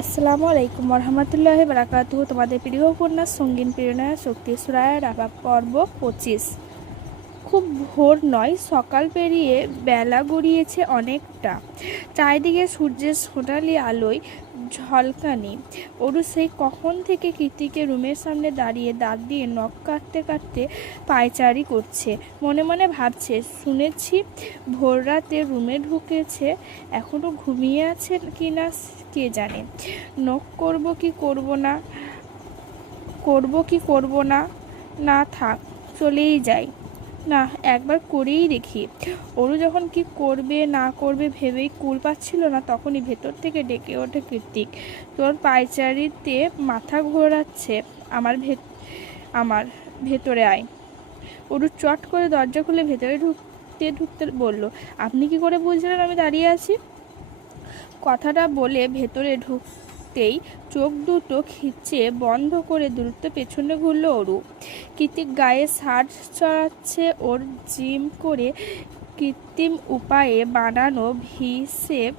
আসসালামু আলাইকুম রহমতুল্লাহি বারাকাতুহু। তোমাদের প্রিয় উপন্যাস সঙ্গীন প্রেরণা শক্তি সুরায়া রাবা পর্ব 25। খুব ভোর নয়, সকাল পেরিয়ে বেলা গড়িয়েছে অনেকটা। চারিদিকে সূর্যের সোনালি আলোয় ঝলকানি। ওরু সেই কখন থেকে কৃতিকের রুমের সামনে দাঁড়িয়ে দাঁত দিয়ে নখ কাটতে কাটতে পায়চারি করছে। মনে মনে ভাবছে, শুনেছি ভোর রাতে রুমে ঢুকেছে, এখনো ঘুমিয়ে আছে কি না কে জানে। নখ করব কি করব না, না থাক, চলেই যাই, না একবার করেই দেখি। ওরু যখন কি করবে না করবে ভেবেই কুল পাচ্ছিল না, তখনই ভেতর থেকে ডেকে ওঠে কৃতিক। তোর পায়চারিতে মাথা ঘোরাচ্ছে, আমার ভেতরে আয়। ওরু চট করে দরজা খুলে ভেতরে ঢুকতে ঢুকতে বলল, আপনি কি করে বুঝলেন আমি দাঁড়িয়ে আছি? কথাটা বলে ভেতরে ঢুকতেই চোখ দুটো খিচে বন্ধ করে দ্রুত পেছনে ঘুরল ওরু। কৃতিক গায়ে শার্ট চড়াচ্ছে। ওর জিম করে কৃত্রিম উপায়ে বানানো ভি-শেপ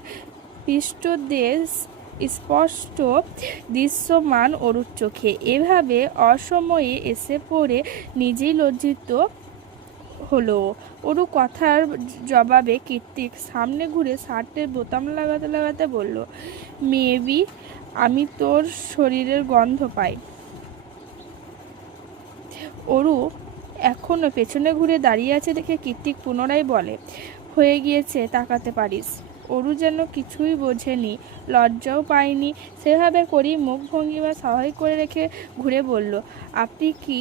পৃষ্ঠদেশ স্পষ্ট দৃশ্যমান ওরুর চোখে। এভাবে অসময়ে এসে পড়ে নিজেই লজ্জিত হলো। ওরু কথার জবাবে কৃতিক সামনে ঘুরে শার্টের বোতাম লাগাতে লাগাতে বলল, মেবি আমি তোর শরীরের গন্ধ পাই। ওরু এখনো পেছনে ঘুরে দাঁড়িয়ে আছে দেখে কৃতিক পুনরায় বলে, হয়ে গিয়েছে, তাকাতে পারিস। ওরু যেন কিছুই বোঝেনি, লজ্জাও পায়নি। সেভাবে করেই মুখ ভঙ্গিমা স্বাভাবিক করে রেখে ঘুরে বলল, আপনি কি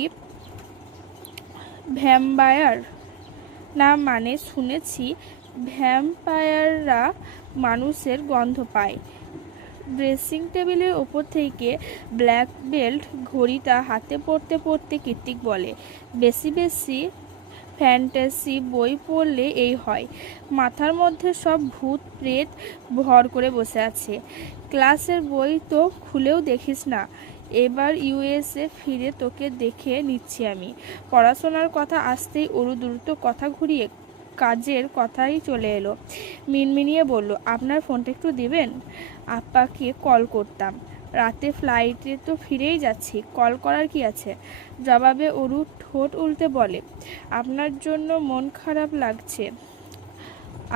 ভ্যাম্পায়ার? না মানে শুনেছি ভ্যাম্পায়াররা মানুষের গন্ধ পায়। ড্রেসিং টেবিলের ওপর থেকে ব্ল্যাক বেল্ট ঘড়িটা হাতে পড়তে পড়তে কৃতিক বলে, বেশি বেশি ফ্যান্টাসি বই পড়লে এই হয়। মাথার মধ্যে সব ভূত প্রেত ভর করে বসে আছে। ক্লাসের বই তো খুলেও দেখিস না। এবার ইউএসএ ফিরে তোকে দেখে নিচ্ছি আমি। পড়াশোনার কথা আসতেই ওরু দ্রুত কথা ঘুরিয়ে কাজের কথাই চলে এলো। মিনমিনিয়ে বলল, আপনার ফোনটা একটু দিবেন? আপ্পাকে কল করতাম। রাতে ফ্লাইটে তো ফিরেই যাচ্ছি, কল করার কি আছে? জবাবে ওরু ঠোঁট উল্টে বলে, আপনার জন্য মন খারাপ লাগছে,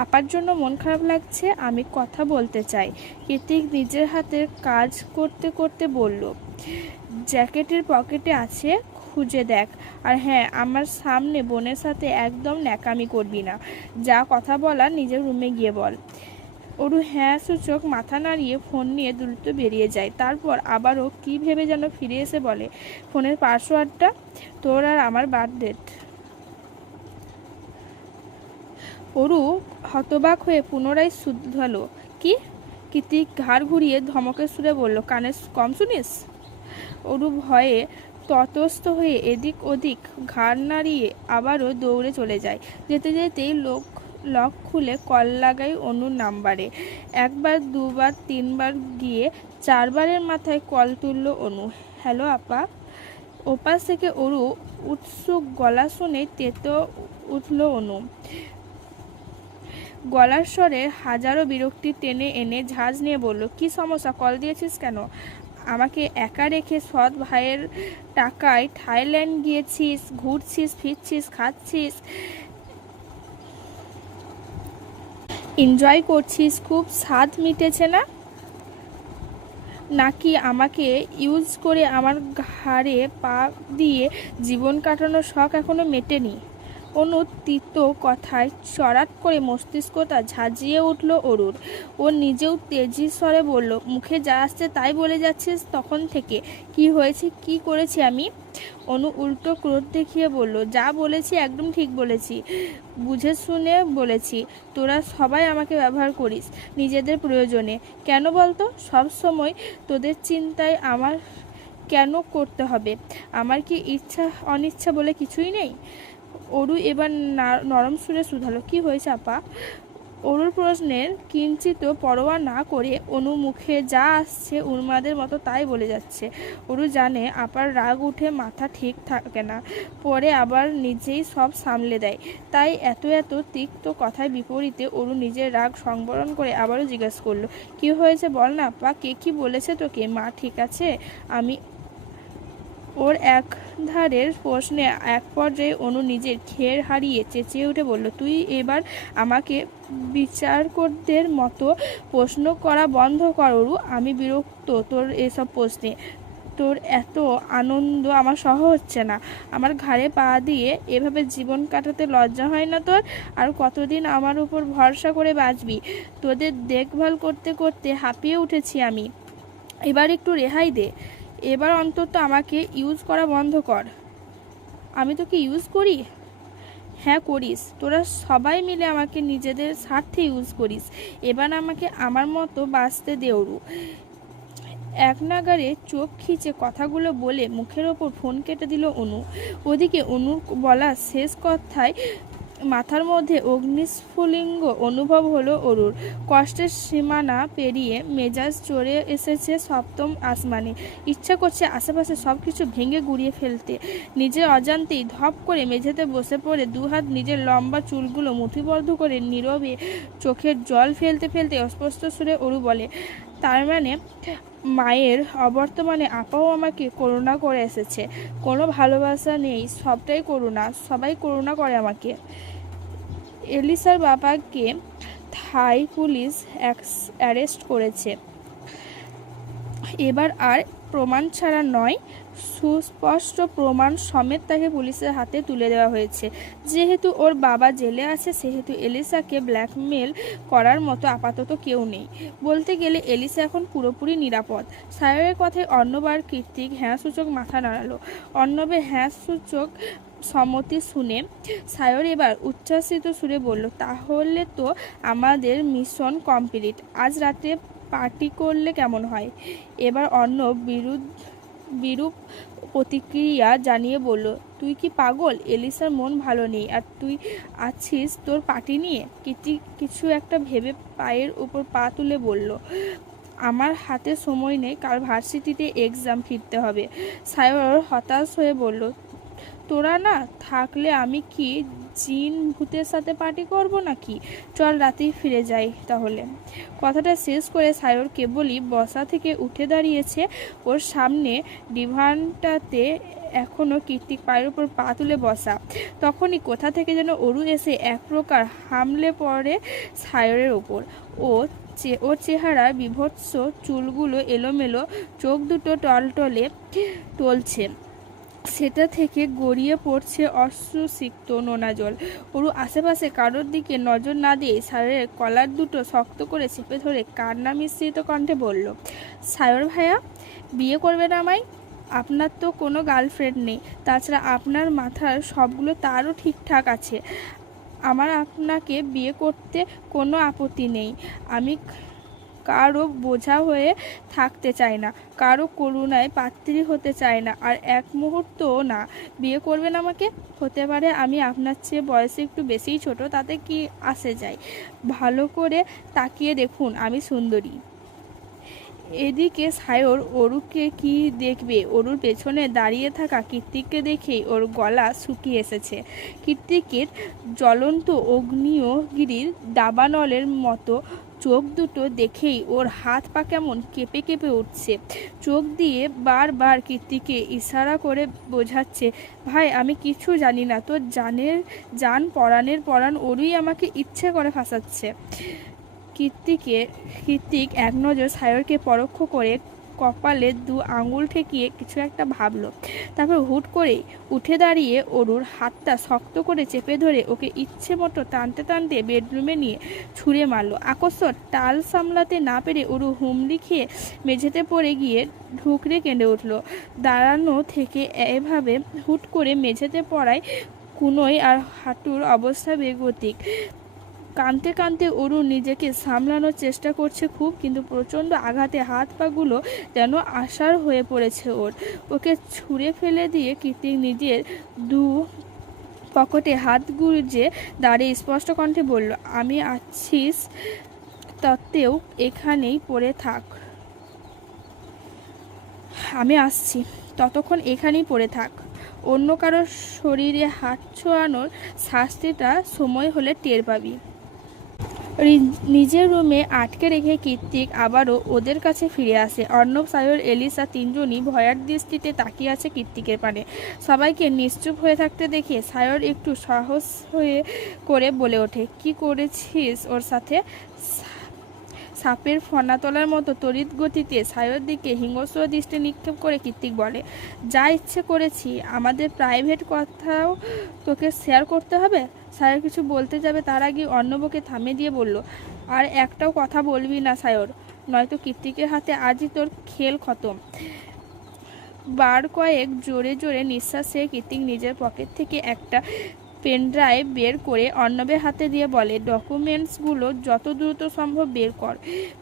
আপার জন্য মন খারাপ লাগছে, আমি কথা বলতে চাই। কৃতিক নিজের হাতের কাজ করতে করতে বলল, জ্যাকেটের পকেটে আছে, খুঁজে দেখ। আর হ্যাঁ, আমার সামনে বোনের সাথে একদম ন্যাকামি করবি না। যা কথা বলার নিজের রুমে গিয়ে বল। ওরু হ্যাঁ সূচক মাথা নাড়িয়ে ফোন নিয়ে দ্রুত বেরিয়ে যায়। তারপর আবারও কি ভেবে যেন ফিরে এসে বলে, ফোনের পাসওয়ার্ডটা তোর আর আমার বার্থডেট। ওরু হতবাক হয়ে পুনরায় শুধালো, কি? কৃতিক ঘাড় ঘুরিয়ে ধমকের সুরে বলল, কানে কম শুনিস? ওরু ভয়ে ততস্থ হয়ে এদিক ওদিক ঘাড় নাড়িয়ে আবারও দৌড়ে চলে যায়। যেতে যেতেই লক খুলে কল লাগাই অনুর নাম্বারে। একবার দুবার তিনবার গিয়ে চারবারের মাথায় কল তুলল অনু। হ্যালো আপা। ওপাশ থেকে ওরু উৎসুক গলা শুনে তেতো উঠল অনু। গলার স্বরে হাজারো বিরক্তি টেনে এনে ঝাঁজ নিয়ে বলল, কি সমস্যা, কল দিয়েছিস কেন? আমাকে একা রেখে সৎ ভাইয়ের টাকায় থাইল্যান্ড গিয়েছিস, ঘুরছিস ফিরছিস খাচ্ছিস এনজয় করছিস, খুব স্বাদ মিটেছে না? নাকি আমাকে ইউজ করে আমার ঘাড়ে পা দিয়ে জীবন কাটানোর শখ এখনো মেটেনি? অনু তিতো কথায় চড়াট করে মস্তিষ্কটা ঝাঁঝিয়ে উঠল ওরুর। ও নিজেও তেজি স্বরে বলল, মুখে যা আসছে তাই বলে যাচ্ছিস তখন থেকে। কি হয়েছে, কি করেছি আমি? অনু উল্টো ক্রোধ দেখিয়ে বলল, যা বলেছি একদম ঠিক বলেছি, বুঝে শুনে বলেছি। তোরা সবাই আমাকে ব্যবহার করিস নিজেদের প্রয়োজনে। কেন বলতো? সব সময় তোদের চিন্তায় আমার কেন করতে হবে? আমার কি ইচ্ছা অনিচ্ছা বলে কিছুই নেই? ওরু এবার নরম সুরে শুধালো, কি হয়েছে আপা? অরুর প্রশ্নের কিঞ্চিত পরোয়া না করে অনু মুখে যা আসছে উন্মাদের মতো তাই বলে যাচ্ছে। অরু জানে আপার রাগ উঠে মাথা ঠিক থাকে না, পরে আবার নিজেই সব সামলে দেয়। তাই এত এত তিক্ত কথার বিপরীতে অরু নিজের রাগ সংবরণ করে আবারও জিজ্ঞাসা করলো, কি হয়েছে বল না আপা, কে কি বলেছে তোকে? মা ঠিক আছে? আমি ওর এক ধারের প্রশ্নে এক পর্যায়ে অনু নিজের খের হারিয়ে চেঁচিয়ে উঠে বলল, তুই এবার আমাকে বিচারকদের মতো প্রশ্ন করা বন্ধ কর অরু। আমি বিরক্ত তোর এসব প্রশ্নে। তোর এত আনন্দ আমার সহ হচ্ছে না। আমার ঘাড়ে পা দিয়ে এভাবে জীবন কাটাতে লজ্জা হয় না তোর? আর কতদিন আমার উপর ভরসা করে বাঁচবি? তোদের দেখভাল করতে করতে হাঁপিয়ে উঠেছি আমি। এবার একটু রেহাই দে। এবার অন্তত আমাকে ইউজ করা বন্ধ কর। আমি তোকে ইউজ করি? হ্যাঁ করিস, তোরা সবাই মিলে আমাকে নিজেদের স্বার্থে ইউজ করিস। এবার আমাকে আমার মতো বাঁচতে দে অরু। এক নাগারে চোখ খিচে কথাগুলো বলে মুখের ওপর ফোন কেটে দিল অনু। ওদিকে অনুর বলা শেষ কথায় মাথার মধ্যে অগ্নিস্ফুলিঙ্গ অনুভব হলো অরুর। কষ্টের সীমানা পেরিয়ে মেজাজ চড়ে এসেছে সপ্তম আসমানে। ইচ্ছা করছে আশেপাশে সব কিছু ভেঙে গুঁড়িয়ে ফেলতে। নিজের অজান্তেই ধপ করে মেঝেতে বসে পড়ে দুহাত নিজের লম্বা চুলগুলো মুঠিবদ্ধ করে নীরবে চোখের জল ফেলতে ফেলতে অস্পষ্ট সুরে অরু বলে, তার মানে মায়ের অবর্তমানে আপাও আমাকে করুণা করে এসেছে। কোনো ভালোবাসা নেই, সবটাই করুণা। সবাই করুণা করে আমাকে। এলিসার বাবাকে থাই পুলিশ অ্যারেস্ট করেছে। এবার আর প্রমাণ ছাড়া নয়, সুস্পষ্ট প্রমাণ সমেত তাকে পুলিশের হাতে তুলে দেওয়া হয়েছে। যেহেতু ওর বাবা জেলে আছে, সেহেতু এলিসাকে ব্ল্যাকমেল করার মতো আপাতত কেউ নেই। বলতে গেলে এলিসা এখন পুরোপুরি নিরাপদ। সায়রের কথায় অর্ণবার কৃত্তিক হ্যাঁ সূচক মাথা নাড়ালো। অর্ণবের হ্যাঁ সূচক সম্মতি শুনে সায়র এবার উচ্ছ্বাসিত সুরে বলল, তাহলে তো আমাদের মিশন কমপ্লিট। আজ রাতে পার্টি করলে কেমন হয়? এবার অর্ণব বিরূপ প্রতিক্রিয়া জানিয়ে বলল, তুই কি পাগল? এলিসার মন ভালো নেই আর তুই আছিস তোর পার্টি নিয়ে? কিছু একটা ভেবে পায়ের উপর পা তুলে বলল, আমার হাতে সময় নেই, কাল ভার্সিটিতে এক্সাম, ফিরতে হবে। সায়র হতাশ হয়ে বলল, তোরা না থাকলে আমি কি জিন ভূতের সাথে পার্টি করব নাকি? চল রাতেই ফিরে যাই তাহলে। কথাটা শেষ করে সায়র কেবলই বসা থেকে উঠে দাঁড়িয়েছে। ওর সামনে ডিভানটাতে এখনো কৃত্তিক পায়ের উপর পা তুলে বসা। তখনই কোথা থেকে যেন অরু এসে এক প্রকার হামলে পড়ে সায়রের ওপর। ওর চেহারা বিভৎস, চুলগুলো এলোমেলো, চোখ দুটো টলটলে টলছে, সেটা থেকে গড়িয়ে পড়ছে অশ্রুসিক্ত নোনা জল। অরু আশেপাশে কারোর দিকে নজর না দিয়ে সায়রের কলার দুটো শক্ত করে চেপে ধরে কান্না মিশ্রিত কণ্ঠে বলল, সায়র ভাইয়া, বিয়ে করবে না আমায়? আপনার তো কোনো গার্লফ্রেন্ড নেই, তাছাড়া আপনার মাথার সবগুলো তারও ঠিকঠাক আছে। আমার আপনাকে বিয়ে করতে কোনো আপত্তি নেই। আমি কারো বোঝা হয়ে থাকতে চাই না, কারো করুণায় পাত্রী হতে চাই না, আর এক মুহূর্তও না। বিয়ে করবেন আমাকে? হতে পারে আমি আপনার চেয়ে বয়সে একটু বেশিই ছোট, তাতে কি আসে যায়? ভালো করে তাকিয়ে দেখুন, আমি সুন্দরী। এদিকে সায়র অরুকে কি দেখবে? অরুর পেছনে দাঁড়িয়ে থাকা কৃত্তিককে দেখেই ওর গলা শুকিয়ে এসেছে। কৃত্তিকের জ্বলন্ত অগ্নিয়গিরির দাবানলের মতো চোখ দুটো দেখেই ওর হাত পা কেমন কেঁপে কেঁপে উঠছে। চোখ দিয়ে বারবার কৃত্তিককে ইশারা করে বোঝাচ্ছে, ভাই আমি কিছু জানি না, তোর জান পরাণের পরাণ অরুই আমাকে ইচ্ছে করে ফাঁসাচ্ছে। কৃত্তিক এক নজর সায়রকে পরোক্ষ করে কপালে দু আঙুল ঠেকিয়ে কিছু একটা ভাবলো। তারপর হুট করে উঠে দাঁড়িয়ে অরুর হাতটা শক্ত করে চেপে ধরে ওকে ইচ্ছে মতো টানতে টানতে বেডরুমে নিয়ে ছুঁড়ে মারলো। আকস্মাৎ টাল সামলাতে না পেরে অরু হুমড়ি খেয়ে মেঝেতে পড়ে গিয়ে ঢুকরে কেঁদে উঠল। দাঁড়ানো থেকে এভাবে হুট করে মেঝেতে পড়ায় কুনোই আর হাঁটুর অবস্থা বেগতিক। কাঁদতে কাঁদতে অরু নিজেকে সামলানোর চেষ্টা করছে খুব, কিন্তু প্রচণ্ড আঘাতে হাত পাগুলো যেন আষাঢ় হয়ে পড়েছে ওর। ওকে ছুঁড়ে ফেলে দিয়ে কৃত্তিক নিজের দু পকেটে হাত গুঁজে দাঁড়িয়ে স্পষ্ট কণ্ঠে বলল, আমি আছিস তত্ত্বেও এখানেই পড়ে থাক, আমি আসছি, ততক্ষণ এখানেই পড়ে থাক। অন্য কারো শরীরে হাত ছোঁয়ানোর শাস্তিটা সময় হলে টের পাবি। নিজের রুমে আটকে রেখে কৃত্তিক আবারও ওদের কাছে ফিরে আসে। অর্ণব, সায়র, এলিসা তিনজনই ভয়ার দৃষ্টিতে তাকিয়ে আছে কৃত্তিকের পানে। সবাইকে নিশ্চুপ হয়ে থাকতে দেখে সায়র একটু সাহস হয়ে করে বলে ওঠে, কি করেছিস ওর সাথে? সাপের ফনা তোলার মতো তড়িৎ গতিতে সায়র দিকে হিংস্র দৃষ্টি নিক্ষেপ করে কৃত্তিক বলে, যা ইচ্ছে করেছি, আমাদের প্রাইভেট কথাও তোকে শেয়ার করতে হবে? সায়র কিছু বলতে যাবে তার আগে অর্ণবকে থামিয়ে দিয়ে বলল, আর একটাও কথা বলবি না সায়র, নয়তো কৃত্তিকের হাতে আজই তোর খেল খতম। বার কয়েক জোরে জোরে নিঃশ্বাস ছেড়ে কৃত্তিক নিজের পকেট থেকে একটা পেনড্রাইভ বের করে অর্ণবের হাতে দিয়ে বলে, ডকুমেন্টসগুলো যত দ্রুত সম্ভব বের কর।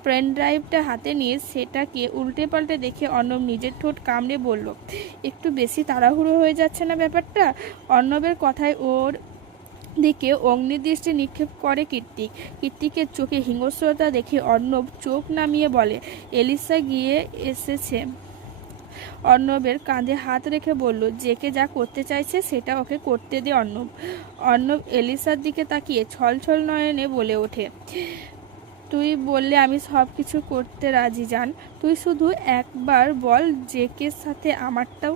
পেনড্রাইভটা হাতে নিয়ে সেটাকে উল্টে পাল্টে দেখে অর্ণব নিজের ঠোঁট কামড়ে বলল, একটু বেশি তাড়াহুড়ো হয়ে যাচ্ছে না ব্যাপারটা? অর্ণবের কথায় ওর দিকে অগ্নিদৃষ্টি নিক্ষেপ করে কৃত্তিক। কৃত্তিকের চোখে হিংস্রতা দেখে অর্ণব চোখ নামিয়ে বলে, এলিসা গিয়ে এসেছে। অর্ণবের কাঁধে হাত রেখে বলল, যেকে যা করতে চাইছে সেটা ওকে করতে দে অর্ণব। অর্ণব এলিসার দিকে তাকিয়ে ছলছল নয়নে বলে ওঠে, তুই বললে আমি সব কিছু করতে রাজি জান, তুই শুধু একবার বল জেকের সাথে আমারটাও।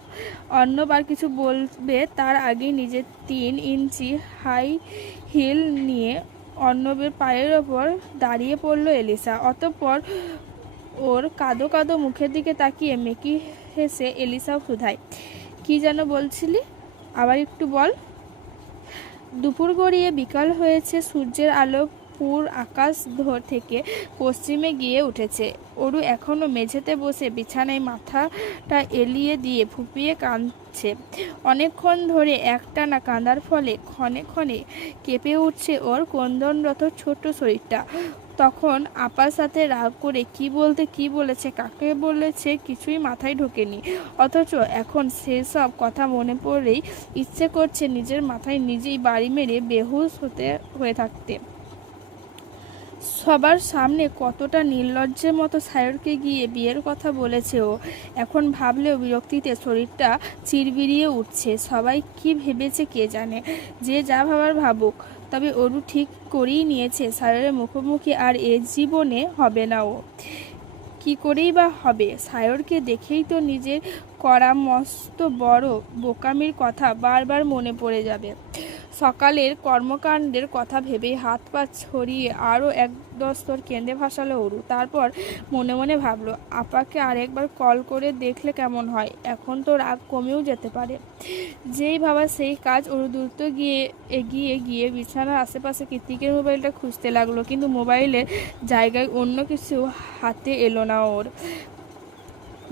অর্ণব আর কিছু বলবে তার আগে নিজের 3 ইঞ্চি হাই হিল নিয়ে অর্ণবের পায়ের ওপর দাঁড়িয়ে পড়ল এলিসা। অতঃপর ওর কাদো কাদো মুখের দিকে তাকিয়ে মেকি হেসে এলিসাও শুধায়, কি যেন বলছিলি, আবার একটু বল। দুপুর গড়িয়ে বিকাল হয়েছে, সূর্যের আলো পুর আকাশ থেকে পশ্চিমে গিয়ে উঠেছে। অরু এখনো মেঝেতে বসে বিছানায় মাথাটা এলিয়ে দিয়ে ফুপিয়ে কাঁদছে। অনেকক্ষণ ধরে একটানা কাঁদার ফলে ক্ষণে ক্ষণে কেঁপে উঠছে ওর ক্রন্দনরত ছোট্ট শরীরটা। তখন আপার সাথে রাগ করে কি বলতে কি বলেছে, কাকে বলেছে কিছুই মাথায় ঢোকেনি। অথচ এখন সেসব কথা মনে পড়লেই ইচ্ছে করছে নিজের মাথায় নিজেই বাড়ি মেরে বেহুশ হয়ে থাকতে। সবার সামনে কতটা নির্লজ্জের মতো সায়রকে গিয়ে বিয়ের কথা বলেছে ও। এখন ভাবলেও বিরক্তিতে শরীরটা চিরবিরিয়ে উঠছে। সবাই কি ভেবেছে কে জানে, যে যা ভাবার ভাবুক, তবে অরু ঠিক করেই নিয়েছে সায়রের মুখোমুখি আর এ জীবনে হবে না ও। কি করেই বা হবে? সায়রকে দেখেই তো নিজের করা মস্ত বড় বোকামির কথা বারবার মনে পড়ে যাবে। সকালের কর্মকাণ্ডের কথা ভেবেই হাত পা ছড়িয়ে আরও 10 স্তর কেঁদে ভাসালো অরু। তারপর মনে মনে ভাবলো, আপাকে আরেকবার কল করে দেখলে কেমন হয়, এখন তো রাগ কমেও যেতে পারে। যেই ভাবা সেই কাজ। অরু দ্রুত এগিয়ে গিয়ে বিছানার আশেপাশে কৃত্তিকের মোবাইলটা খুঁজতে লাগলো, কিন্তু মোবাইলের জায়গায় অন্য কিছু হাতে এলো না ওর।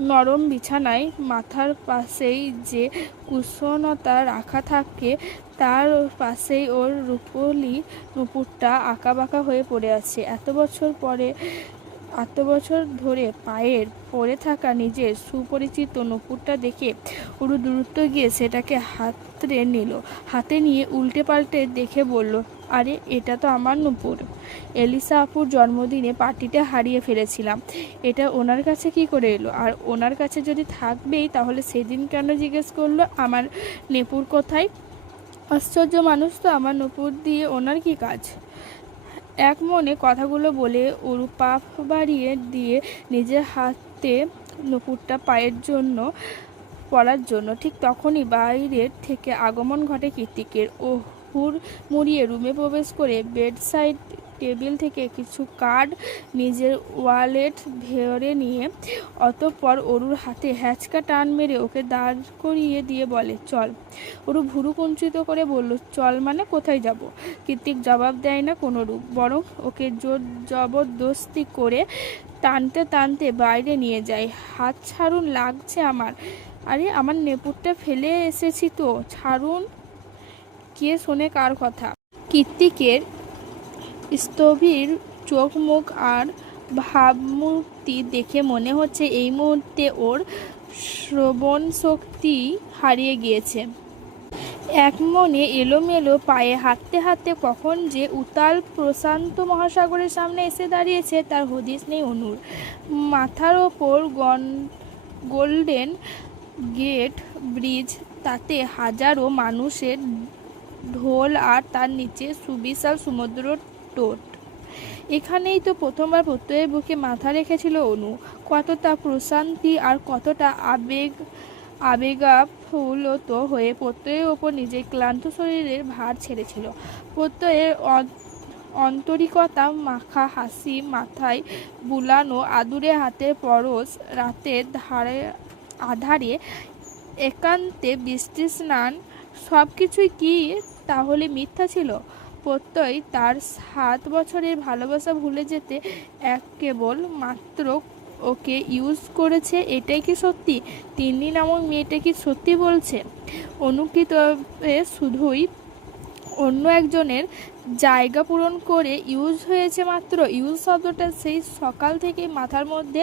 নরম বিছানায় মাথার পাশেই যে কুশনটা রাখা থাকে তার পাশেই ওর রূপোলি নুপুরটা আঁকাবাঁকা হয়ে পড়ে আছে। এত বছর ধরে পায়ের পড়ে থাকা নিজের সুপরিচিত নুপুরটা দেখে ওরু দ্রুত গিয়ে সেটাকে হাতে নিল। হাতে নিয়ে উল্টে পাল্টে দেখে বলল, আরে এটা তো আমার নুপুর। এলিসা আপুর জন্মদিনে পার্টিতে হারিয়ে ফেলেছিলাম, এটা ওনার কাছে কি করে এলো? আর ওনার কাছে যদি থাকবেই তাহলে সেদিন কেন জিজ্ঞেস করলো আমার নুপুর কোথায়? আশ্চর্য মানুষ তো, আমার নুপুর দিয়ে ওনার কি কাজ? এক মনে কথাগুলো বলে অরু পা বাড়িয়ে দিয়ে নিজের হাতে নুপুরটা পায়ের জন্য পড়ার জন্য। ঠিক তখনই বাইরের থেকে আগমন ঘটে কৃত্তিকের। ও হুড় মুড়িয়ে রুমে প্রবেশ করে বেডসাইড টেবিল থেকে কিছু কার্ড নিজের ওয়ালেট ভরে নিয়ে অতঃপর অরুর হাতে হ্যাচকা টান মেরে ওকে দাঁড় করিয়ে দিয়ে বলে, চল। অরু ভুরু কুঞ্চিত করে বলল, চল মানে কোথায় যাব? কৃত্তিক জবাব দেয় না কোনো রূপ, বরং ওকে জোর জবরদস্তি করে টানতে টানতে বাইরে নিয়ে যায়। হাত ছাড়ুন, লাগছে আমার। আরে আমার নুপুরটা ফেলে এসেছি তো, ছাড়ুন। কে শোনে কার কথা? কৃত্তিকের স্থবির চোখ মুখ আর ভাবমূর্তি দেখে মনে হচ্ছে এই মুহূর্তে ওর শ্রবণ শক্তি হারিয়ে গিয়েছে। এক মনে এলোমেলো পায়ে হাঁটতে হাঁটতে কখন যে উতাল প্রশান্ত মহাসাগরের সামনে এসে দাঁড়িয়েছে তার হদিস নেই অনুর। মাথার ওপর গোল্ডেন গেট ব্রিজ, তাতে হাজারো মানুষের ঢোল, আর তার নিচে সুবিশাল সমুদ্র টোট। এখানেই তো প্রথমবার প্রত্যয়ের বুকে মাথা রেখেছিল অনু। কতটা প্রশান্তি আর কতটা আবেগাপ্লুত হয়ে প্রত্যয়ের ওপর নিজের ক্লান্ত শরীরের ভার ছেড়েছিল। প্রত্যয়ের আন্তরিকতা মাখা হাসি, মাথায় বুলানো আদুরে হাতের পরশ, রাতের আধারে একান্তে বৃষ্টি স্নান, সব কিছুই কি তাহলে মিথ্যা ছিল? প্রত্যয় তার 7 বছরের ভালোবাসা ভুলে যেতে কেবল মাত্র ওকে ইউজ করেছে, এটাই কি সত্যি? তিন্নি নামক মেয়েটা কি সত্যি বলছে? অনু কি তবে শুধুই অন্য একজনের জায়গা পূরণ করে ইউজ হয়েছে মাত্র? ইউজ শব্দটা সেই সকাল থেকেই মাথার মধ্যে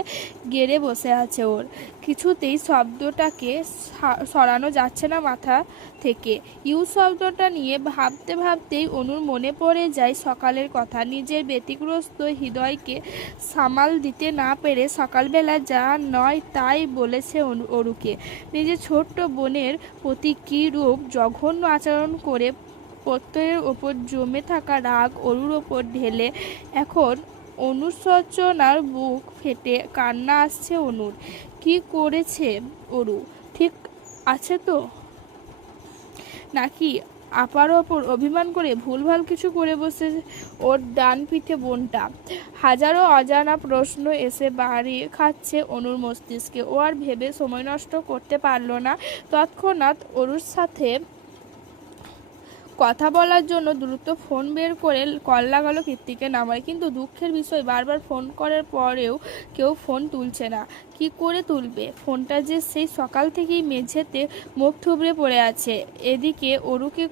গেড়ে বসে আছে ওর। কিছুতেই শব্দটাকে সরানো যাচ্ছে না মাথা থেকে। ইউজ শব্দটা নিয়ে ভাবতে ভাবতেই অনুর মনে পড়ে যায় সকালের কথা। নিজের ব্যতিগ্রস্ত হৃদয়কে সামাল দিতে না পেরে সকালবেলা যা নয় তাই বলেছে অরুকে। নিজের ছোট্ট বোনের প্রতি কী রূপ জঘন্য আচরণ করে প্রত্যয়ের ওপর জমে থাকা রাগ অরুর ওপর ঢেলে এখন অনুশোচনার বুক ফেটে কান্না আসছে অনুর। কি করেছে অরু? ঠিক আছে তো? নাকি আপার ওপর অভিমান করে ভুলভাল কিছু করে বসে ওর ডান পিঠে বোনটা? হাজারো অজানা প্রশ্ন এসে বাড়ি খাচ্ছে অনুর মস্তিষ্কে। ও আর ভেবে সময় নষ্ট করতে পারল না। তৎক্ষণাৎ অরুর সাথে কথা বলার জন্য দ্রুত ফোন বের করে কল লাগালো কীর্তিকে নামায়। কিন্তু দুঃখের বিষয়, বারবার ফোন করার পরেও কেউ ফোন তুলছে না। কি করে তুলবে? ফোনটা যে সেই সকাল থেকেই মেঝেতে মুখ থুবড়ে পড়ে আছে। এদিকে অরুকে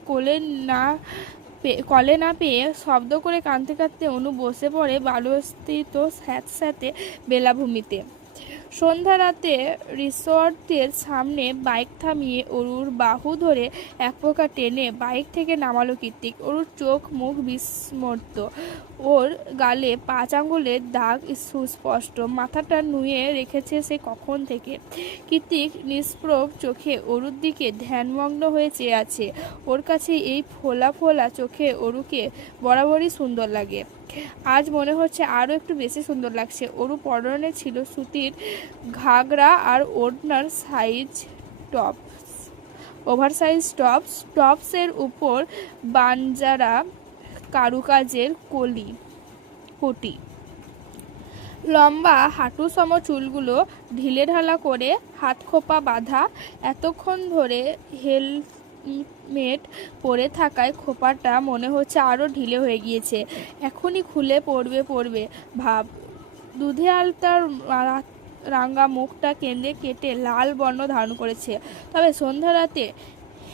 কলে না পেয়ে শব্দ করে কাঁদতে কাঁদতে অনু বসে পড়ে বালুস্থিত স্যাঁতস্যাঁতে বেলাভূমিতে। সন্ধ্যা রাতে রিসর্টের সামনে বাইক থামিয়ে অরুর বাহু ধরে এক প্রকার টেনে বাইক থেকে নামালো কীর্তিক। অরুর চোখ মুখ বিস্মৃত, ওর গালে 5 আঙ্গুলের দাগ সুস্পষ্ট। মাথাটা নুয়ে রেখেছে সে কখন থেকে। কীর্তিক নিষ্প্রভ চোখে অরুর দিকে ধ্যানমগ্ন হয়ে চেয়ে আছে। ওর কাছে এই ফোলা ফোলা চোখে অরুকে বরাবরই সুন্দর লাগে। আজ মনে হচ্ছে আরও একটু বেশি সুন্দর লাগছে। অরু পরনে ছিল সুতির ঘাগরা আর ওড়নার ওভারসাইজ টপসের উপর বানজারা কারুকাজের কোটি। লম্বা হাঁটু সম চুলগুলো ঢিলেঢালা করে হাত খোপা বাঁধা। এতক্ষণ ধরে হেলমেট পরে থাকায় খোপাটা মনে হচ্ছে আরও ঢিলে হয়ে গিয়েছে। এখনই খুলে পড়বে ভাব। দুধে আলতার রাঙা মুখটা কেন্দ্রে কেটে লাল বর্ণ ধারণ করেছে। তবে সন্ধ্যা রাতে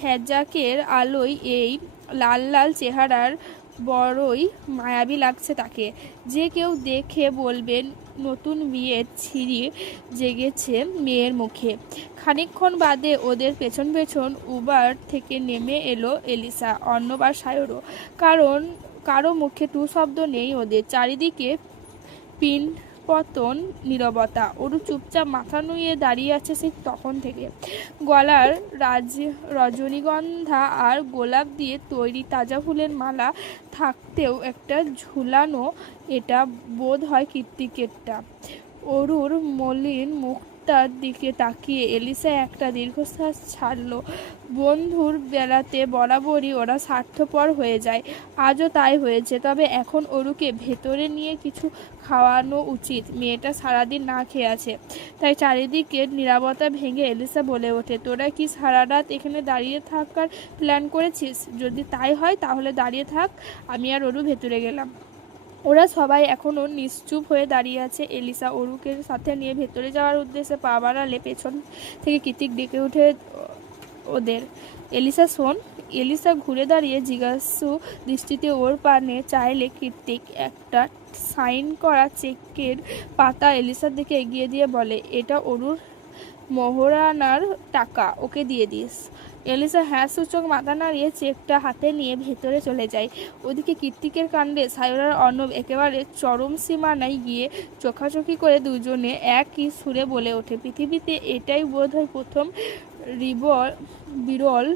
হ্যাজাকের আলোয় এই লাল লাল চেহারার বড়ই মায়াবী লাগছে তাকে। যে কেউ দেখে বলবে নতুন বিয়ের ছিরি জেগেছে মেয়ের মুখে। খানিকক্ষণ বাদে ওদের পেছন পেছন উবার থেকে নেমে এলো এলিসা, অন্যবার সায়রও। কারো মুখে টু শব্দ নেই ওদের। চারিদিকে পতন নীরবতা। অরু চুপচাপ মাথা নুয়ে দাঁড়িয়ে আছে সেই তখন থেকে। গলার রজনীগন্ধা আর গোলাপ দিয়ে তৈরি তাজা ফুলের মালা থাকতেও একটা ঝুলানো, এটা বোধ হয় কীর্তিকেরটা। অরুর মলিন মুখটার দিকে তাকিয়ে এলিসা একটা দীর্ঘশ্বাস ছাড়ল। বন্ধুর বেলাতে বরাবরই ওরা স্বার্থপর হয়ে যায়, আজও তাই হয়েছে। তবে এখন অরুকে ভেতরে নিয়ে কিছু খাওয়ানো উচিত। মেয়েটা সারাদিন না খেয়ে আছে। তাই চারিদিকের নীরবতা ভেঙে এলিসা বলে ওঠে, তোরা কি সারা রাত এখানে দাঁড়িয়ে থাকার প্ল্যান করেছিস? যদি তাই হয় তাহলে দাঁড়িয়ে থাক, আমি আর অরু ভেতরে গেলাম। ওরা সবাই এখনও নিশ্চুপ হয়ে দাঁড়িয়ে আছে। এলিসা অরুকে সাথে নিয়ে ভেতরে যাওয়ার উদ্দেশ্যে পা বাড়ালে পেছন থেকে কীর্তিক ডেকে উঠে ওদের, এলিসা শোন। এলিসা ঘুরে দাঁড়িয়ে জিজ্ঞাসু দৃষ্টিতে ওর পানে চাইলে কীর্তিক একটা সাইন করা চেকের পাতা এলিসার দিকে এগিয়ে দিয়ে বলে, এটা অরুর মোহরানার টাকা ওকে দিয়ে দিস। এলিসা হ্যাঁ সূচক মাথা নাড়িয়ে চেকটা হাতে নিয়ে ভেতরে চলে যায়। ওদিকে কৃত্তিকের কাণ্ডে সায়রার অর্ণব একেবারে চরম সীমানায় গিয়ে চোখাচোখি করে দুজনে একই সুরে বলে ওঠে, পৃথিবীতে এটাই বোধহয় প্রথম বিরল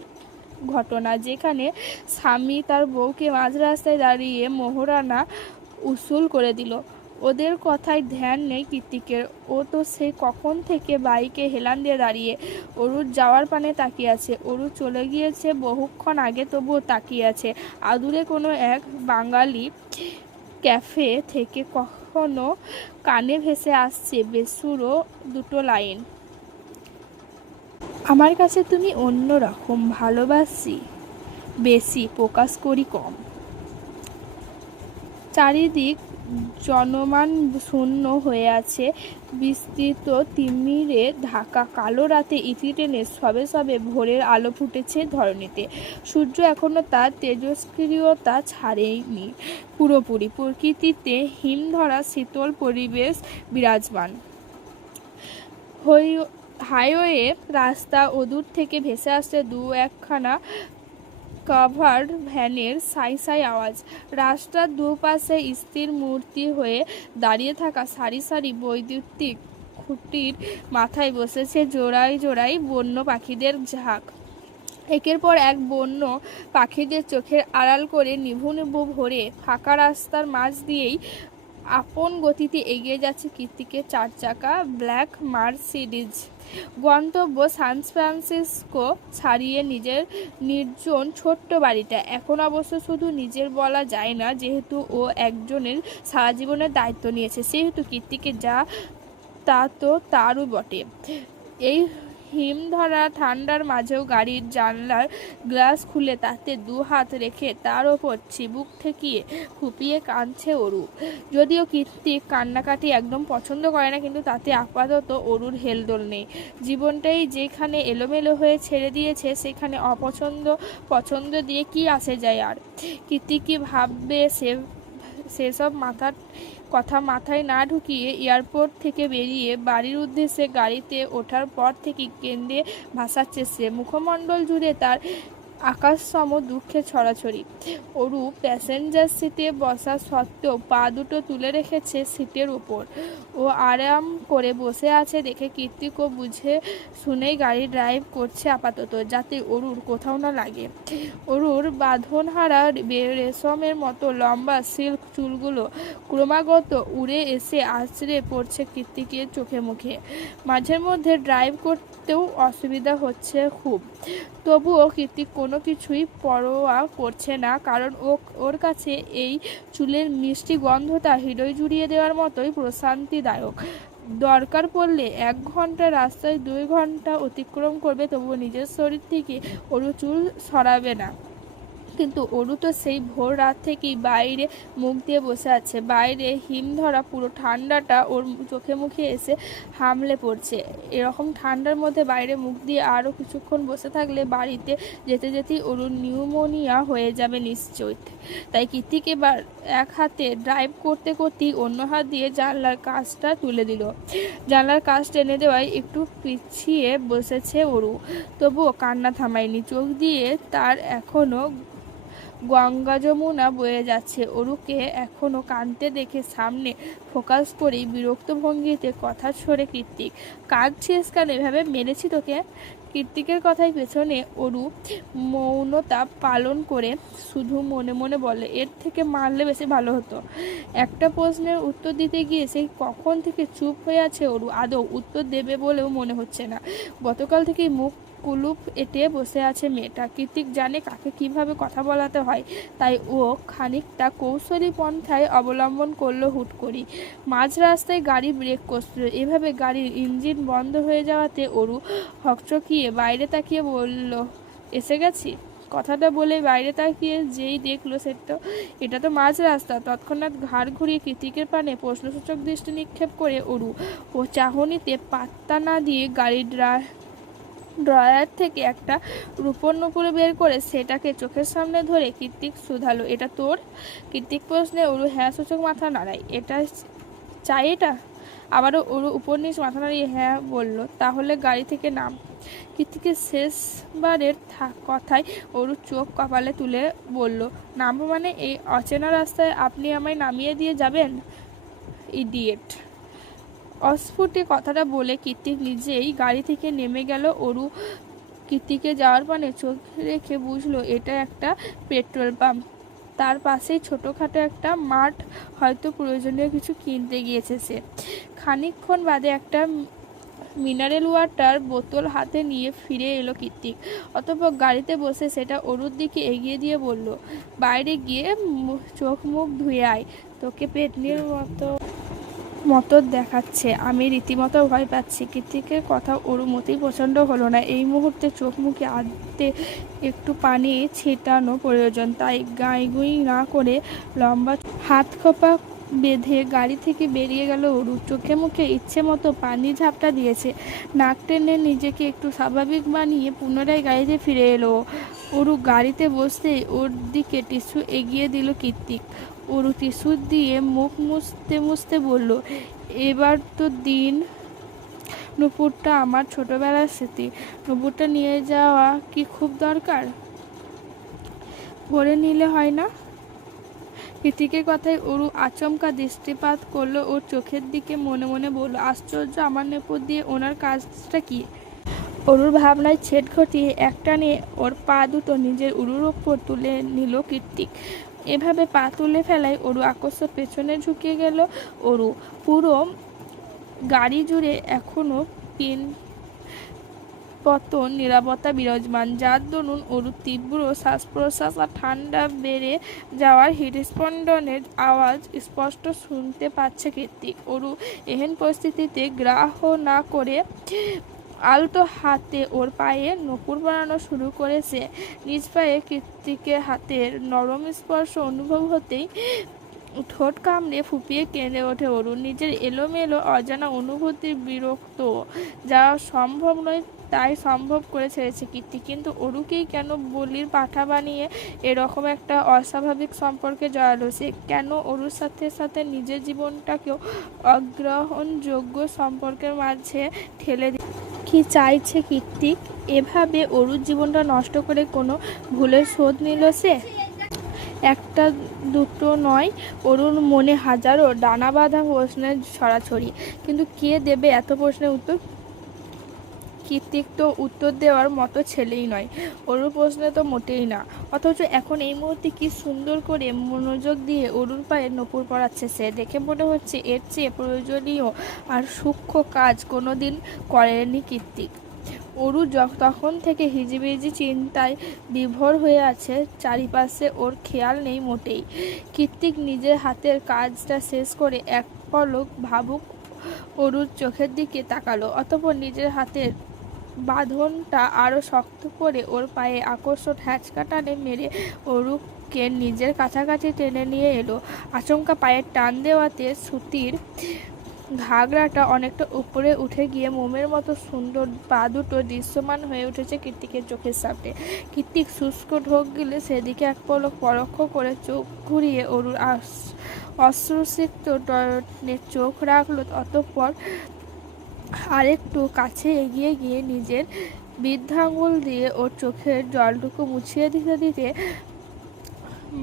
ঘটনা যেখানে স্বামী তার বউকে মাঝ রাস্তায় দাঁড়িয়ে মোহরানা উসুল করে দিল। ওদের কথায় ধ্যান নেই কৃত্তিকের। ও তো সেই কখন থেকে বাইকে হেলান দিয়ে দাঁড়িয়ে অরুর যাওয়ার পানে তাকিয়ে আছে। অরু চলে গিয়েছে বহুক্ষণ আগে, তবুও তাকিয়ে আছে। আদুরে কোনো এক বাঙালি ক্যাফে থেকে কখনো কানে ভেসে আসছে বেসুরো দুটো লাইন, আমার কাছে তুমি অন্য রকম, ভালোবাসি বেশি, প্রকাশ করি কম। চারিদিক জনমান শূন্য হয়ে আছে। বিস্তৃত তিমিরে ঢাকা কালো রাতে ইতি টেনে সবে সবে ভোরের আলো ফুটেছে ধরণীতে। সূর্য এখনো তার তেজস্ক্রিয়তা ছাড়েনি পুরোপুরি। প্রকৃতিতে হিমধরা শীতল পরিবেশ বিরাজমান। হাইওয়ে রাস্তা ও দূর থেকে ভেসে আসছে দু একখানা কাভার্ড ভ্যানের সাই সাই আওয়াজ। রাস্তার দুপাশে স্থির মূর্তি হয়ে দাঁড়িয়ে থাকা সারি সারি বৈদ্যুতিক খুঁটির মাথায় বসেছে জোড়ায় জোড়ায় বন্য পাখিদের ঝাঁক। একের পর এক বন্য পাখিদের চোখের আড়াল করে নিভু নিভু ভোরে ফাঁকা রাস্তার মাঝ দিয়েই আপন গতিতে এগিয়ে যাচ্ছে কৃত্তিকের 4 চাকা ব্ল্যাক মার্সিডিজ। গন্তব্য সান ফ্রান্সিসকো ছাড়িয়ে নিজের নির্জন ছোট্ট বাড়িটা। এখন অবশ্য শুধু নিজের বলা যায় না, যেহেতু ও একজনের সারা জীবনের দায়িত্ব নিয়েছে, সেহেতু কৃত্তিকের যা তা তো তারও বটে। এই হিমধরা ঠান্ডার মাঝেও গাড়ির জানলার গ্লাস খুলে তাতে 2 হাত রেখে তার ওপর চিবুক ঠেকিয়ে ফুপিয়ে কাঁদছে অরু। যদিও কৃত্তিক কান্নাকাটি একদম পছন্দ করে না, কিন্তু তাতে আপাতত অরুর হেলদোল নেই। জীবনটাই যেখানে এলোমেলো হয়ে ছেড়ে দিয়েছে, সেখানে পছন্দ দিয়ে কি আসে যায় আর। কৃত্তিক কি ভাববে সেসব কথা মাথায় না ঢুকিয়ে এয়ারপোর্ট থেকে বেরিয়ে বাড়ির উদ্দেশ্যে গাড়িতে ওঠার পর থেকে কেঁদে ভাসাচ্ছে সে। মুখমণ্ডল জুড়ে তার আকাশসম দুঃখের ছড়াছড়ি। অরু প্যাসেঞ্জার সিটে বসা সত্ত্বেও পা দুটো তুলে রেখেছে সিটের উপর। ও আরাম করে বসে আছে দেখে কৃত্তিকও বুঝে শুনেই গাড়ি ড্রাইভ করছে আপাতত, যাতে অরুর কোথাও না লাগে। অরুর বাঁধনহারা রেশমের মতো লম্বা সিল্ক চুলগুলো ক্রমাগত উড়ে এসে আছড়ে পড়ছে কৃত্তিকের চোখে মুখে। মাঝের মধ্যে ড্রাইভ করতেও অসুবিধা হচ্ছে খুব। তবুও কৃত্তিক কোনো কিছুই পরোয়া করছে না, কারণ ওর কাছে এই চুলের মিষ্টি গন্ধটা হৃদয় জুড়িয়ে দেওয়ার মতোই প্রশান্তিদায়ক। দরকার পড়লে 1 ঘন্টা রাস্তায় 2 ঘন্টা অতিক্রম করবে, তবুও নিজের শরীর থেকে অরু চুল সরাবে না। কিন্তু অরু তো সেই ভোর রাত থেকেই বাইরে মুখ দিয়ে বসে আছে। বাইরে হিমধরা পুরো ঠান্ডাটা ওর চোখে মুখে এসে হামলে পড়ছে। এরকম ঠান্ডার মধ্যে বাইরে মুখ দিয়ে আরও কিছুক্ষণ বসে থাকলে বাড়িতে যেতে যেতেই অরুর নিউমোনিয়া হয়ে যাবে নিশ্চয়ই। তাই কৃত্তিক এবার এক হাতে ড্রাইভ করতে করতেই অন্য হাত দিয়ে জানলার কাঁচটা তুলে দিল। জানলার কাঁচ টেনে দেওয়ায় একটু পিছিয়ে বসেছে অরু, তবুও কান্না থামায়নি। চোখ দিয়ে তার এখনো গঙ্গা যমুনা বয়ে যাচ্ছে। অরুকে এখনো কাঁদতে দেখে সামনে ফোকাস করেই বিরক্ত ভঙ্গিতে কথা ছড়ে কৃত্তিক, কাঁদছিস কেন? এভাবে মেরেছি তোকে? কৃত্তিকের কথায় পেছনে অরু মৌনতা পালন করে শুধু মনে মনে বলে, এর থেকে মারলে বেশি ভালো হতো। একটা প্রশ্নের উত্তর দিতে গিয়ে সেই কখন থেকে চুপ হয়ে আছে অরু। আদৌ উত্তর দেবে বলেও মনে হচ্ছে না। গতকাল থেকেই মুখ কুলুপ এঁটে বসে আছে মেয়েটা। কৃত্তিক জানে কাকে কিভাবে কথা বলাতে হয়, তাই ও খানিকটা কৌশলী পন্থায় অবলম্বন করলো হুট করি। মাঝ রাস্তায় গাড়ি ব্রেক কষল। এভাবে গাড়ির ইঞ্জিন বন্ধ হয়ে যাওয়াতে অরু হকচকিয়ে বাইরে তাকিয়ে বলল, এসে গেছি। কথাটা বলে বাইরে তাকিয়ে যেই দেখলো এটা তো মাঝ রাস্তা। তৎক্ষণাৎ ঘাড় ঘুরিয়ে কৃত্তিকের পানে প্রশ্নসূচক দৃষ্টি নিক্ষেপ করে অরু ও চাহনিতে পাত্তা না দিয়ে গাড়ির ড্রয়ার থেকে একটা রূপোর নুপুর বের করে সেটাকে চোখের সামনে ধরে কৃত্তিক শুধালো, এটা তোর? কৃত্তিক প্রশ্নে অরু হ্যাঁ সূচক মাথা নাড়ায়। এটা চাই? এটা আবারও ওর উপর নিচ মাথা নাড়িয়ে হ্যাঁ বলল। তাহলে গাড়ি থেকে নাম। কৃতিকের শেষবারের কথায় ওরু চোখ কপালে তুলে বলল, নামবো মানে? এই অচেনা রাস্তায় আপনি আমায় নামিয়ে দিয়ে যাবেন? ইডিয়েট। অস্ফুটে কথাটা বলে কৃতিক নিজেই গাড়ি থেকে নেমে গেল। ওরু কৃতিকে যাওয়ার পানে চোখ রেখে বুঝলো এটা একটা পেট্রোল পাম্প। তার পাশেই ছোটোখাটো একটা মাঠ, হয়তো প্রয়োজনীয় কিছু কিনতে গিয়েছে সে। খানিকক্ষণ বাদে একটা মিনারেল ওয়াটার বোতল হাতে নিয়ে ফিরে এলো কৃতিক। অতঃপর গাড়িতে বসে সেটা ওরুর দিকে এগিয়ে দিয়ে বলল, বাইরে গিয়ে চোখ মুখ ধুয়ে আয়, তোকে পেটনির মতো দেখাচ্ছে। আমি রীতিমতো ভয় পাচ্ছি। কৃতিকের কথা ওরু মোটেই পছন্দ হলো না। এই মুহূর্তে চোখ মুখে আদতে একটু পানি ছিটানো প্রয়োজন। তাই গাঁইগুঁই না করে লম্বা হাত খোপা বেঁধে গাড়ি থেকে বেরিয়ে গেল ওরু। চোখে মুখে ইচ্ছে মতো পানি ঝাপটা দিয়েছে। নাক টেনে নিজেকে একটু স্বাভাবিক বানিয়ে পুনরায় গাড়িতে ফিরে এলো। ওরু গাড়িতে বসতেই ওর দিকে টিস্যু এগিয়ে দিল কৃতিক। ওরু টিস্যু দিয়ে মুখ মুছতে মুছতে বলল, এবার তো দিন। নুপুরটা আমার ছোটবেলার স্মৃতি। নুপুরটা নিয়ে যাওয়া কি খুব দরকার? ভরে নিলে হয় না? কৃতিকের কথায় ওরু আচমকা দৃষ্টিপাত করলো ওর চোখের দিকে। মনে মনে বলল, আশ্চর্য, আমার নুপুর দিয়ে ওনার কাজটা কি? অরুর ভাবনায় ছেদ ঘটিয়ে একটানে ওর পা দুটো নিজের উরুর ওপর তুলে নিল কৃতিক। এভাবে পা তুলে ফেলায় ওরু আকস্মাৎ পেছনে ঝুঁকে গেল। ওরু পুরো গাড়ি জুড়ে এখনো পিন পতন নিরাপত্তা বিরাজমান, যার দরুন ওরু তীব্র শ্বাস প্রশ্বাস আর ঠান্ডা বেড়ে যাওয়ার হৃদস্পন্দনের আওয়াজ স্পষ্ট শুনতে পাচ্ছে কৃতিক। ওরু এহেন পরিস্থিতিতে গ্রাহ্য না করে আলতো হাতে ওর পায়ে নূপুর বানানো শুরু করেছে। নিজ পায়ে কৃতিকের হাতের নরম স্পর্শ অনুভব হতেই ঠোঁট কামড়ে ফুপিয়ে কেঁদে ওঠে ওরু। নিজের এলোমেলো অজানা অনুভূতির বিরক্ত যা সম্ভব নয় তাই সম্ভব করে ছেড়েছে কৃতিক। কিন্তু ওরুকেই কেন বলির পাঠা বানিয়ে এরকম একটা অস্বাভাবিক সম্পর্কে জড়ালো সে? কেন ওরুর সাথে সাথে নিজের জীবনটাকেও অগ্রহণযোগ্য সম্পর্কের মাঝে ঠেলে কি চাইছে কৃতিক? এভাবে ওরুর জীবনটা নষ্ট করে কোনো ভুলের শোধ নিল সে? একটা দুটো নয়, ওরুর মনে হাজারো ডানা বাঁধা প্রশ্নের ছড়াছড়ি। কিন্তু কে দেবে এত প্রশ্নের উত্তর? কৃতিক তো উত্তর দেওয়ার মতো ছেলেই নয়, ওরুর প্রশ্নে তো মোটেই না। অথচ এখন এই মুহূর্তে কি সুন্দর করে মনোযোগ দিয়ে ওরুর পায়ে নূপুর পরাচ্ছে সে। দেখে মনে হচ্ছে এর চেয়ে প্রয়োজনীয় আর সূক্ষ্ম কাজ কোনোদিন করেনি কৃতিক। ওরু তখন থেকে হিজিবিজি চিন্তায় বিভোর হয়ে আছে। চারিপাশে ওর খেয়াল নেই মোটেই। কৃতিক নিজের হাতের কাজটা শেষ করে এক পলক ভাবুক ওরুর চোখের দিকে তাকালো। অতঃপর নিজের হাতের বাঁধনটা আরো শক্ত করে ওর পায়ে আকর্ষণ হ্যাঁচকা টানে মেরে ওরুকে নিজের কাছাকাছি টেনে নিয়ে এলো। আচমকা পায়ের টান দেওয়াতে সুতির ঘাগরাটা অনেকটা উপরে উঠে গিয়ে মোমের মতো সুন্দর পা দুটো দৃশ্যমান হয়ে উঠেছে কৃতিকের চোখের সামনে। কৃতিক শুষ্ক ঢোক গিলে সেদিকে এক পলক পরোক্ষ করে চোখ ঘুরিয়ে ওরুর অশ্রুসিক্ত চোখ রাখলো। অতঃপর আরেকটু কাছে এগিয়ে গিয়ে নিজের বৃদ্ধাঙ্গুল দিয়ে ওর চোখের জলটুকু মুছিয়ে দিতে দিতে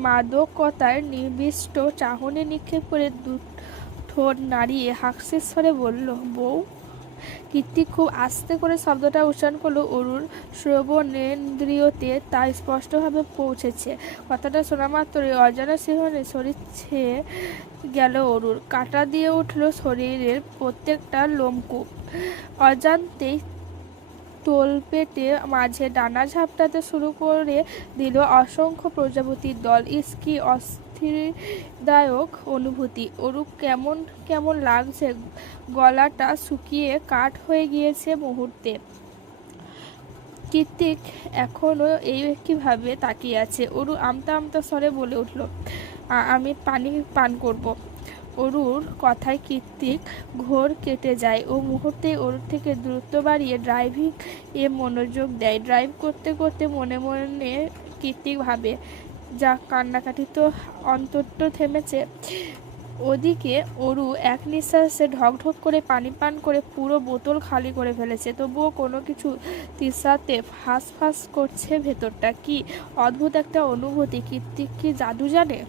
মাদকতার নিবিষ্ট চাহনি নিক্ষেপ করে ঠোঁট নাড়িয়ে হাস্যের স্বরে বলল, বউ। কৃতিক খুব আস্তে করে শব্দটা উচ্চারণ করলো। ওরুর শ্রবণেন্দ্রিয়তে তা স্পষ্টভাবে পৌঁছেছে। কথাটা শোনা মাত্রই অজানা শিহরণে শরীর ছেয়ে গেল ওরুর। কাঁটা দিয়ে উঠল শরীরের প্রত্যেকটা লোমকূপ। অজান্তেই তোলপেটে মাঝে ডানা ঝাপটাতে শুরু করে দিল অসংখ্য প্রজাপতির দল। ইস, কি অস্থিরদায়ক অনুভূতি! ওরু কেমন কেমন লাগছে। গলাটা শুকিয়ে কাঠ হয়ে গিয়েছে মুহূর্তে। কৃতিক এখনো একইভাবে তাকিয়ে আছে। ওরু আমতা আমতা স্বরে বলে উঠল, আমি পানি পান করব। ওরুর কথায় কৃতিক ঘোর কেটে যায়। ও মুহূর্তেই ওরুর থেকে দূরত্ব বাড়িয়ে ড্রাইভিং এ মনোযোগ দেয়। ড্রাইভ করতে করতে মনে মনে কৃতিক ভাবে, যা কান্নাকাটি তো অন্তত থেমেছে। ওদিকে অরু এক নিঃশ্বাসে ঢকঢক করে পানি পান করে পুরো বোতল খালি করে ফেলেছে, তবুও কোনো কিছু তৃষাতে ফাঁস ফাঁস করছে ভেতরটা। কি অদ্ভুত একটা অনুভূতি! কৃত্তিক কি জাদু জানে?